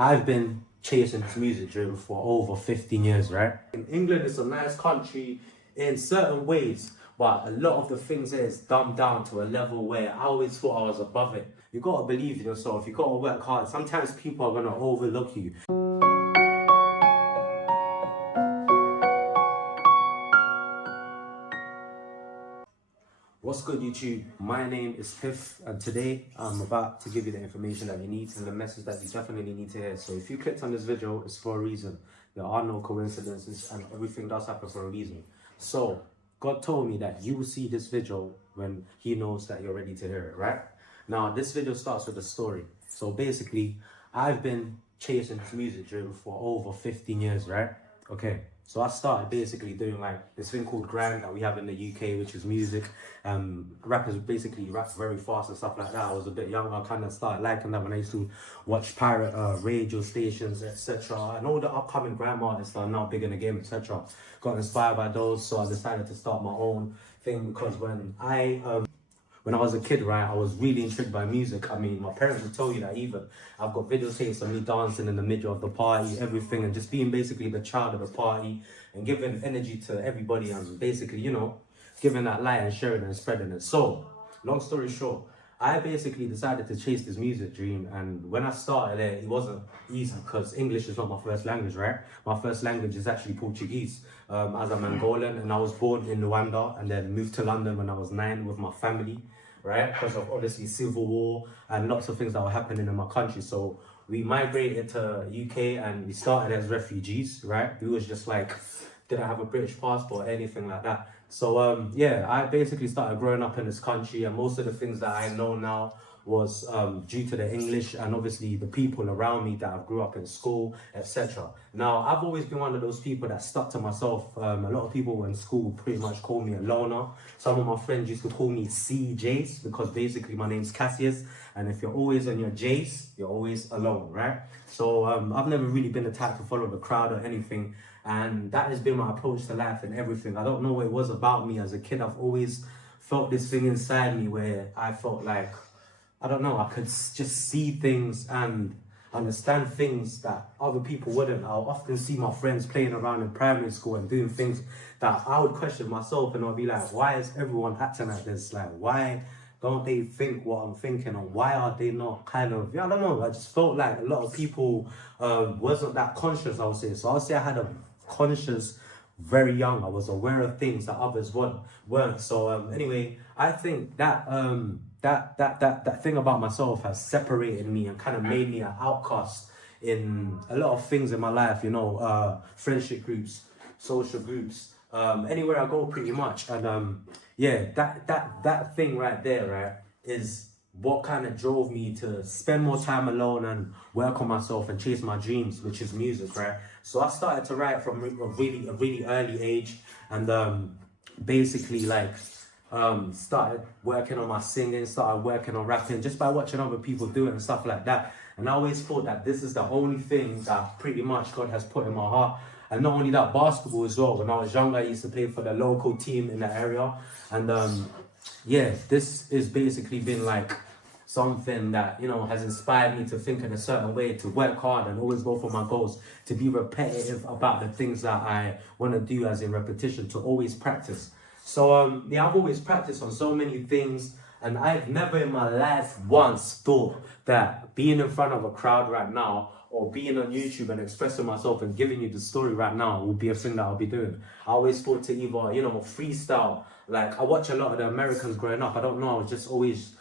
I've been chasing this music dream for over 15 years, right? In England, it's a nice country in certain ways, but a lot of the things there is dumbed down to a level where I always thought I was above it. You gotta believe in yourself, you gotta work hard. Sometimes people are gonna overlook you. What's good, YouTube? My name is Piff, and today I'm about to give you the information that you need and the message that you definitely need to hear. So if you clicked on this video, it's for a reason. There are no coincidences, and everything does happen for a reason. So God told me that you will see this video when He knows that you're ready to hear it, right? Now, this video starts with a story. So basically, I've been chasing this music dream for over 15 years, right? Okay, so I started basically doing like this thing called grind that we have in the UK, which is music. Rappers basically rap very fast and stuff like that. I was a bit younger, I kind of started liking that when I used to watch pirate radio stations, etc. And all the upcoming grime artists that are now big in the game, etc. Got inspired by those, so I decided to start my own thing because when I was a kid, right, I was really intrigued by music. I mean, my parents would tell you that even. I've got videotapes of me dancing in the middle of the party, everything, and just being basically the child of the party and giving energy to everybody and basically, you know, giving that light and sharing and spreading it. So, long story short, I basically decided to chase this music dream, and when I started it wasn't easy because English is not my first language, right? My first language is actually Portuguese, as I'm Angolan, and I was born in Rwanda and then moved to London when I was 9 with my family, right? Because of obviously civil war and lots of things that were happening in my country. So we migrated to UK and we started as refugees, right? We was just like, didn't have a British passport or anything like that. So yeah, I basically started growing up in this country, and most of the things that I know now was due to the English and obviously the people around me that I grew up in school, etc. Now, I've always been one of those people that stuck to myself. A lot of people in school pretty much call me a loner. Some of my friends used to call me CJs because basically my name's Cassius, and if you're always on your J's, you're always alone, right? So I've never really been the type to follow the crowd or anything, and that has been my approach to life and everything. I don't know what it was about me as a kid. I've always felt this thing inside me where I felt like, I don't know, I could just see things and understand things that other people wouldn't. I'll often see my friends playing around in primary school and doing things that I would question myself, and I'll be like, why is everyone acting like this? Like, why don't they think what I'm thinking, or why are they not kind of, yeah, I don't know. I just felt like a lot of people wasn't that conscious, I would say. So I'll say I had a conscious very young. I was aware of things that others weren't. So anyway, I think that that thing about myself has separated me and kind of made me an outcast in a lot of things in my life, you know, friendship groups, social groups, anywhere I go pretty much. And yeah, that thing right there, right, is what kind of drove me to spend more time alone and work on myself and chase my dreams, which is music, right? So I started to write from a really early age, and basically like started working on my singing, started working on rapping just by watching other people do it and stuff like that. And I always thought that this is the only thing that pretty much God has put in my heart. And not only that, basketball as well. When I was younger, I used to play for the local team in the area, and yeah, this has basically been like something that, you know, has inspired me to think in a certain way, to work hard and always go for my goals, to be repetitive about the things that I want to do, as in repetition, to always practice. So yeah, I've always practiced on so many things, and I've never in my life once thought that being in front of a crowd right now or being on YouTube and expressing myself and giving you the story right now would be a thing that I'll be doing. I always thought to either, you know, freestyle. Like, I watch a lot of the Americans growing up. I don't know, I was just always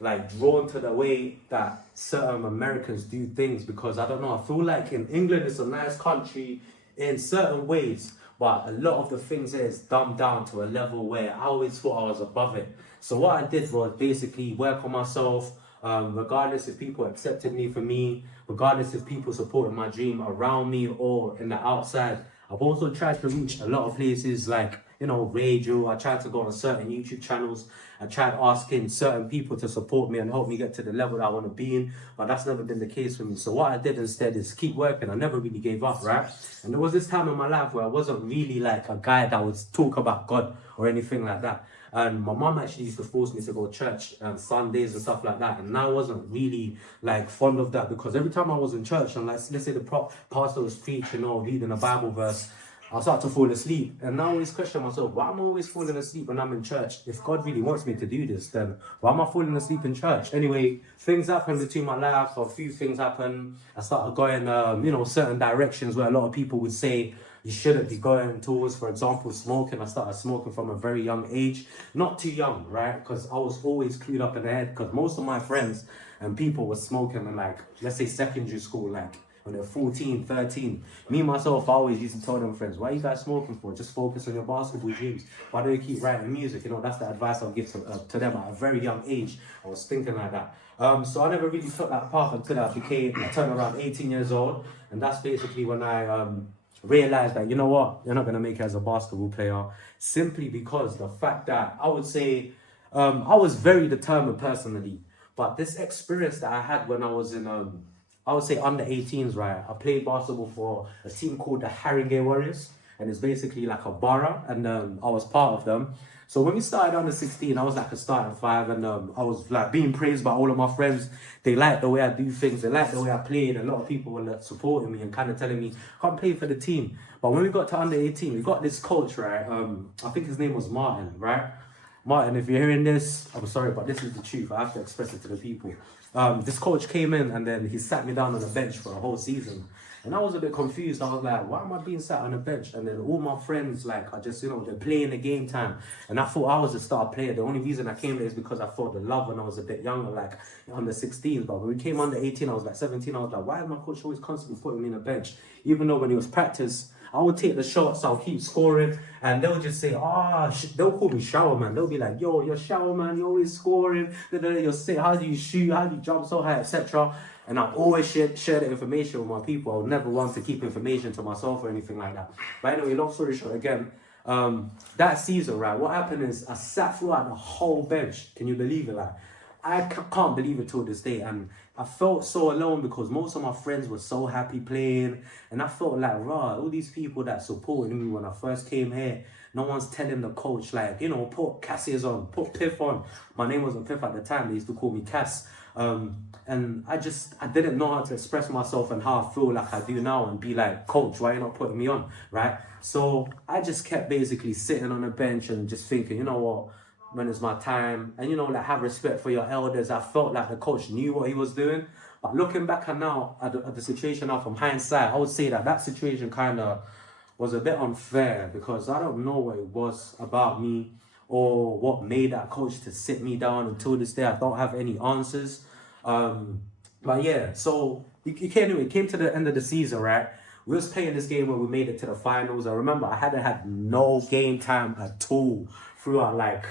like drawn to the way that certain Americans do things, because I don't know, I feel like in England it's a nice country in certain ways, but a lot of the things there is dumbed down to a level where I always thought I was above it. So what I did was basically work on myself, regardless if people accepted me for me, regardless if people supported my dream around me or in the outside. I've also tried to reach a lot of places like, you know, radio. I tried to go on certain YouTube channels. I tried asking certain people to support me and help me get to the level that I want to be in, but that's never been the case for me. So what I did instead is keep working. I never really gave up, right? And there was this time in my life where I wasn't really like a guy that would talk about God or anything like that. And my mom actually used to force me to go to church on Sundays and stuff like that. And I wasn't really like fond of that, because every time I was in church and like, let's say the pastor was preaching or reading a Bible verse, I start to fall asleep. And I always question myself, why am I always falling asleep when I'm in church? If God really wants me to do this, then why am I falling asleep in church? Anyway, things happened between my life, or a few things happened. I started going, certain directions where a lot of people would say you shouldn't be going towards. For example, smoking. I started smoking from a very young age. Not too young, right? Because I was always clued up in the head, because most of my friends and people were smoking in, like, let's say secondary school, like, when they're 14, 13. Me, myself, I always used to tell them friends, why are you guys smoking for? Just focus on your basketball dreams. Why don't you keep writing music? You know, that's the advice I'll give to them at a very young age. I was thinking like that. So I never really took that path until I turned around 18 years old. And that's basically when I realized that, you know what, you're not going to make it as a basketball player. Simply because the fact that I would say I was very determined personally. But this experience that I had when I was in I would say under 18s, right? I played basketball for a team called the Haringey Warriors, and it's basically like a borough, and I was part of them. So when we started under 16, I was like a starting five, and I was like being praised by all of my friends. They liked the way I do things, they liked the way I played. A lot of people were like, supporting me and kind of telling me, come play for the team. But when we got to under 18, we got this coach, right? I think his name was Martin, right? Martin, if you're hearing this, I'm sorry, but this is the truth. I have to express it to the people. This coach came in and then he sat me down on the bench for a whole season. And I was a bit confused. I was like, why am I being sat on the bench? And then all my friends, like, are just, they're playing the game time. And I thought I was a star player. The only reason I came there is because I felt the love when I was a bit younger, like under 16. But when we came under 18, I was like 17. I was like, why is my coach always constantly putting me on the bench? Even though when it was practice, I would take the shots, I'll keep scoring, and they'll just say, they'll call me shower man. They'll be like, yo, you're shower man, you're always scoring, you're sick, how do you shoot, how do you jump so high, etc. And I always share the information with my people. I would never want to keep information to myself or anything like that. But anyway, long story short, again, that season, right, what happened is I sat throughout the whole bench. Can you believe it? Like, I can't believe it till this day. And I felt so alone because most of my friends were so happy playing. And I felt like, all these people that supported me when I first came here, no one's telling the coach, like, put Cassius on, put Piff on. My name wasn't Piff at the time. They used to call me Cass. And I didn't know how to express myself and how I feel like I do now and be like, coach, why are you not putting me on, right? So I just kept basically sitting on the bench and just thinking, you know what, when it's my time, and like have respect for your elders. I felt like the coach knew what he was doing. But looking back at the situation now from hindsight, I would say that situation kind of was a bit unfair, because I don't know what it was about me or what made that coach to sit me down. Until this day, I don't have any answers. But yeah, so it came to the end of the season, right? We was playing this game where we made it to the finals. I remember I hadn't had no game time at all throughout like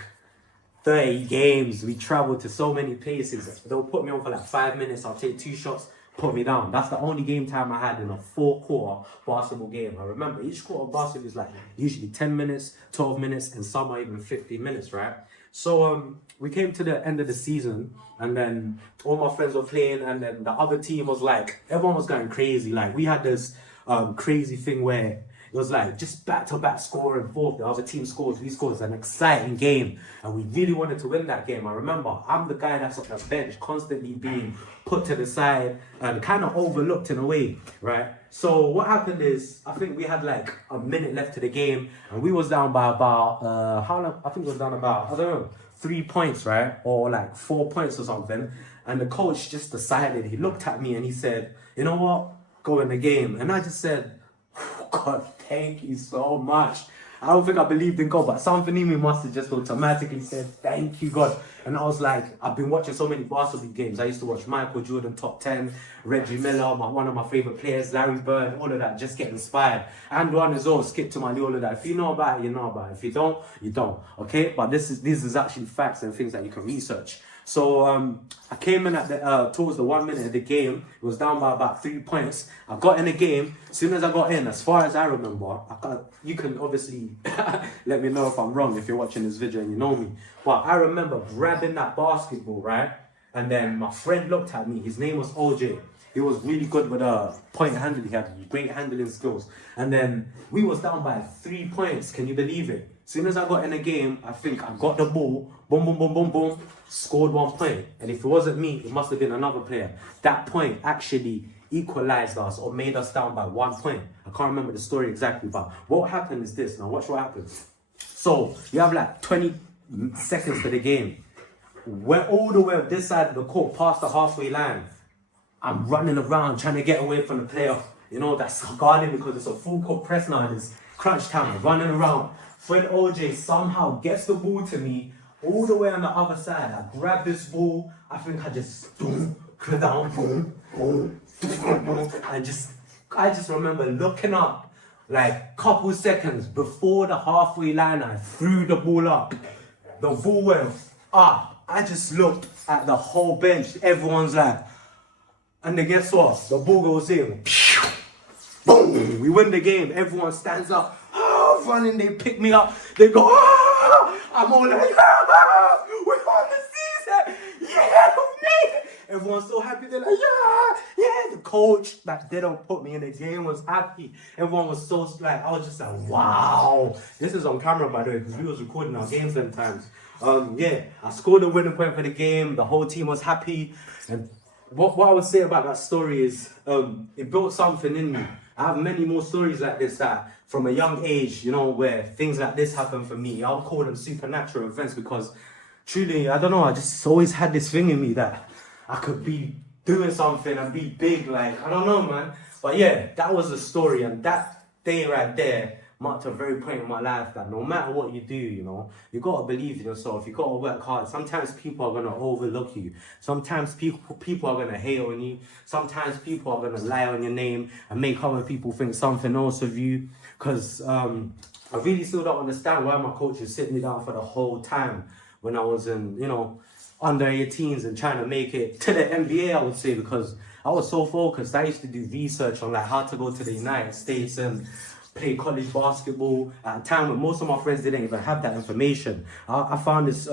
30 games. We traveled to so many places. They'll put me on for like 5 minutes. I'll take 2 shots, put me down. That's the only game time I had in a 4-quarter basketball game. I remember each quarter of basketball is like usually 10 minutes, 12 minutes, and some are even 15 minutes, right? So we came to the end of the season, and then all my friends were playing, and then the other team was like, everyone was going crazy. Like, we had this crazy thing where it was like just back-to-back scoring forth. The other team scores, we scored. It's an exciting game, and we really wanted to win that game. I remember I'm the guy that's on the bench, constantly being put to the side and kind of overlooked in a way, right? So what happened is, I think we had like a minute left to the game, and we was down by about how long? I think it was down about, I don't know, 3 points, right? Or like 4 points or something. And the coach just decided, he looked at me and he said, you know what? Go in the game. And I just said, oh, God, thank you so much. I don't think I believed in God, but something in me must have just automatically said, thank you, God. And I was like, I've been watching so many basketball games. I used to watch Michael Jordan, Top 10, Reggie Miller, one of my favorite players, Larry Bird, all of that, just get inspired. And one as well, Skip to my all of that. If you know about it, you know about it. If you don't, you don't, okay? But this is actually facts and things that you can research. So I came in at towards the 1 minute of the game. It was down by about 3 points. I got in the game. As soon as I got in, as far as I remember, you can obviously let me know if I'm wrong if you're watching this video and you know me. But I remember grabbing that basketball, right? And then my friend looked at me. His name was OJ. He was really good with point handling. He had great handling skills. And then we was down by 3 points. Can you believe it? As soon as I got in the game, I think I got the ball, boom, boom, boom, boom, boom, scored 1 point. And if it wasn't me, it must have been another player. That point actually equalized us or made us down by 1 point. I can't remember the story exactly, but what happened is this. Now watch what happens. So you have like 20 seconds for the game. We're all the way on this side of the court, past the halfway line. I'm running around trying to get away from the player, you know, that's guarding because it's a full court press now. It's crunch time, running around. Fred OJ somehow gets the ball to me all the way on the other side. I grab this ball. I think I just boom, down, boom, boom, boom. I just remember looking up like couple seconds before the halfway line. I threw the ball up. The ball went up. I just looked at the whole bench. Everyone's like, and then guess what? The ball goes in. Boom! We win the game. Everyone stands up. Oh, running. They pick me up. They go, oh! I'm all like, ah, we won the season. Yeah, we made it. Everyone's so happy. They're like, yeah. The coach that didn't put me in the game was happy. Everyone was so like, I was just like, wow. This is on camera, by the way, because we was recording our games them times. Yeah, I scored a winning point for the game. The whole team was happy. And what I would say about that story is it built something in me. I have many more stories like this that from a young age, you know, where things like this happen for me. I'll call them supernatural events because truly, I don't know, I just always had this thing in me that I could be doing something and be big, like, I don't know, man. But yeah, that was the story, and that day right there marked a very point in my life that no matter what you do, you know, you gotta believe in yourself. You gotta work hard. Sometimes people are gonna overlook you. Sometimes people are gonna hate on you. Sometimes people are gonna lie on your name and make other people think something else of you. Cause I really still don't understand why my coaches sit me down for the whole time when I was in, you know, under 18s and trying to make it to the NBA, I would say, because I was so focused. I used to do research on like how to go to the United States and play college basketball at a time when most of my friends didn't even have that information. I found this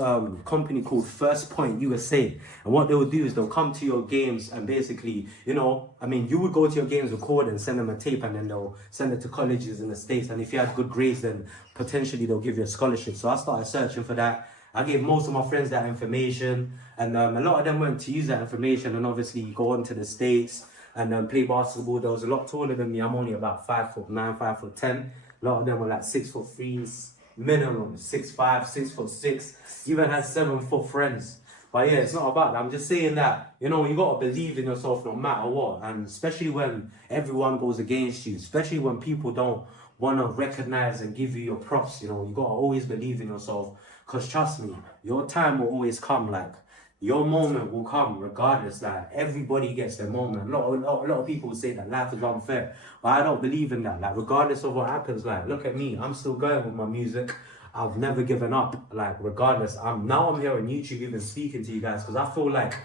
company called First Point USA, and what they'll do is they'll come to your games and basically, you know, I mean, you would go to your games, record and send them a tape, and then they'll send it to colleges in the States, and if you had good grades, then potentially they'll give you a scholarship. So I started searching for that. I gave most of my friends that information, and a lot of them went to use that information and obviously go on to the States and play basketball. There was a lot taller than me. I'm only about 5'9", 5'10". A lot of them were like 6'3", minimum 6'5", 6'6". Even had 7-foot friends. But yeah, it's not about that. I'm just saying that, you know, you gotta believe in yourself no matter what, and especially when everyone goes against you, especially when people don't want to recognize and give you your props. You know, you gotta always believe in yourself, because trust me, your time will always come. Like, your moment will come regardless. Like, everybody gets their moment. A lot of people will say that life is unfair, but I don't believe in that. Like, regardless of what happens, like, look at me, I'm still going with my music. I've never given up. Like, regardless, I'm here on YouTube even speaking to you guys, because I feel like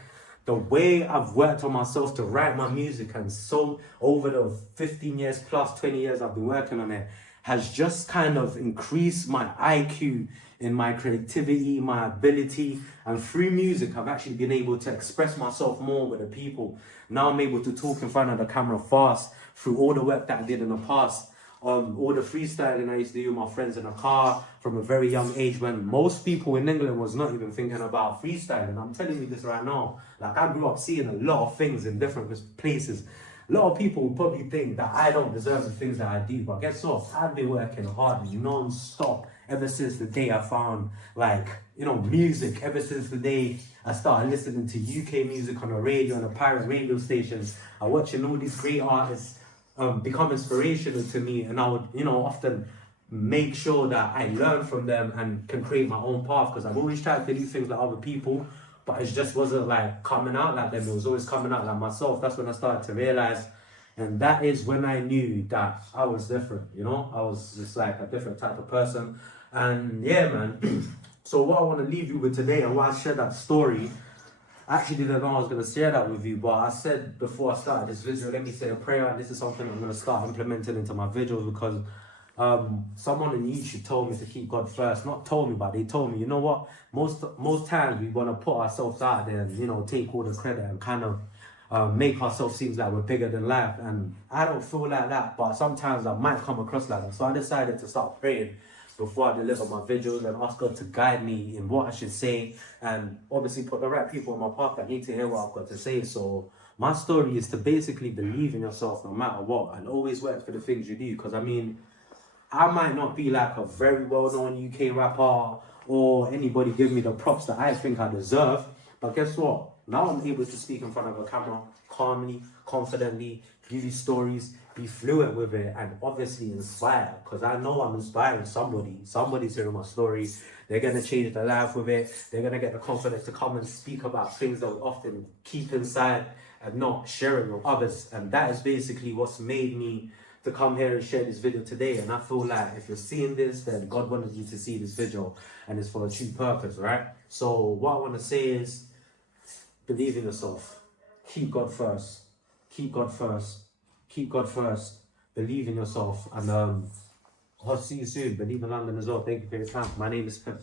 the way I've worked on myself to write my music, and so over the 15 years plus 20 years I've been working on it, has just kind of increased my IQ in my creativity, my ability, and through music I've actually been able to express myself more with the people. Now I'm able to talk in front of the camera fast through all the work that I did in the past. All the freestyling I used to do with my friends in the car from a very young age, when most people in England was not even thinking about freestyling. I'm telling you this right now. Like, I grew up seeing a lot of things in different places. A lot of people will probably think that I don't deserve the things that I do, but guess what? I've been working hard non-stop ever since the day I found, like, you know, music. Ever since the day I started listening to UK music on the radio, on the pirate radio stations, I'm watching all these great artists become inspirational to me, and I would, you know, often make sure that I learn from them and can create my own path, because I've always tried to do things like other people, but it just wasn't like coming out like them. It was always coming out like myself. That's when I started to realize, and that is when I knew that I was different, you know? I was just like a different type of person. And yeah, man. So what I want to leave you with today, and why I shared that story, I actually didn't know I was going to share that with you, but I said before I started this video, let me say a prayer. This is something I'm going to start implementing into my videos, because someone on YouTube told me to keep God first. Not told me, but they told me, you know what? Most times we want to put ourselves out there and, you know, take all the credit and kind of make ourselves seem like we're bigger than life. And I don't feel like that, but sometimes I might come across like that. So I decided to start praying before I deliver my videos, and ask God to guide me in what I should say, and obviously put the right people in my path that need to hear what I've got to say. So my story is to basically believe in yourself no matter what, and always work for the things you do. Because I mean, I might not be like a very well-known UK rapper or anybody give me the props that I think I deserve, but guess what? Now I'm able to speak in front of a camera calmly, confidently, give you stories, be fluent with it, and obviously inspire. Because I know I'm inspiring somebody. Somebody's hearing my story. They're going to change their life with it. They're going to get the confidence to come and speak about things that we often keep inside and not sharing with others. And that is basically what's made me to come here and share this video today. And I feel like if you're seeing this, then God wanted you to see this video, and it's for a true purpose, right? So what I want to say is, believe in yourself. Keep God first. Keep God first. Keep God first. Believe in yourself. And I'll see you soon. Believe in London as well. Thank you for your time. My name is Pep.